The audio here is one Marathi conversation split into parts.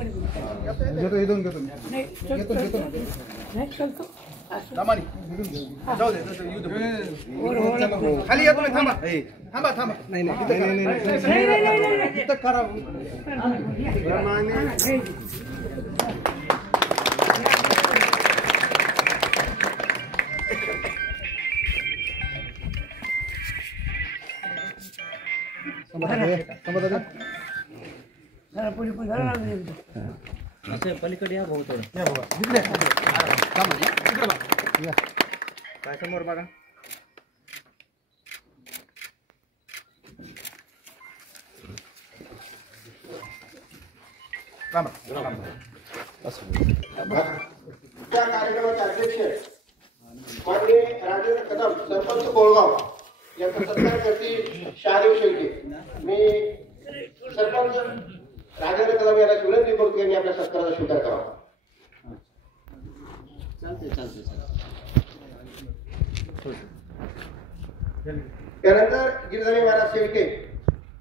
घेतो इथून घेतो घेतो घेतो सामानी जाऊ दे खाली या तुम्ही थांबा थांबा थांबा नाही नाही इथं करा पलीकडे या भाऊ थोडं काय समोर बघा त्या कार्यक्रमाचे अध्यक्ष माननीय राजेंद्र कदम सरपंच कोळगाव यांचा सत्कार करतील शहादेव शेळके. मी सरपंच राजेंद्र कदम यांना विनंती करतो यांनी आपल्या सत्काराचा स्वीकार करावा. त्यानंतर गिरधारी महाराज शेळके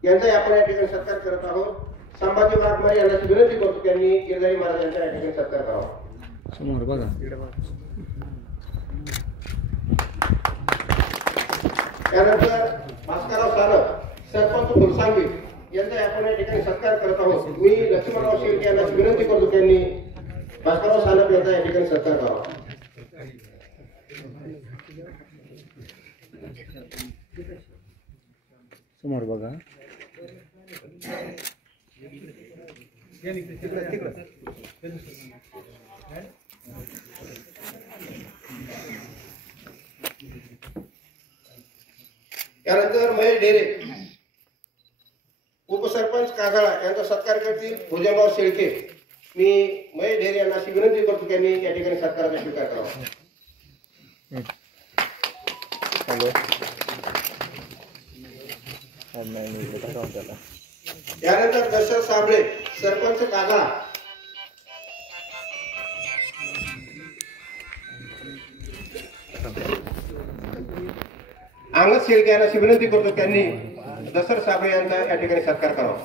यांचाही आपण या ठिकाणी सत्कार करत आहोत. संभाजी महात्मा यांना विनंती करतो त्यांनी गिरधारी महाराज यांचा या ठिकाणी सत्कार करावा. समोर बघा त्यानंतर भास्करराव सानप सरपंच फुलसांगवी यांचा आपण या ठिकाणी सत्कार करत आहोत. मी लक्ष्मणराव शेळके यांना विनंती करतो त्यांनी भास्करराव सानप यांचा या ठिकाणी सत्कार करावा. समोर बघा त्यानंतर महेश ढेरे उपसरपंच कागळा यांचा सत्कार करतील भुजंगराव शेळके. मी महेश ढेरे यांना अशी विनंती करतो त्यांनी या ठिकाणी सत्काराचा स्वीकार करावा. त्यानंतर दर्शन साबळे सरपंच कागळा अंगद शेळके यांना अशी विनंती करतो त्यांनी दसर साबळे यांचा या ठिकाणी सत्कार करावा.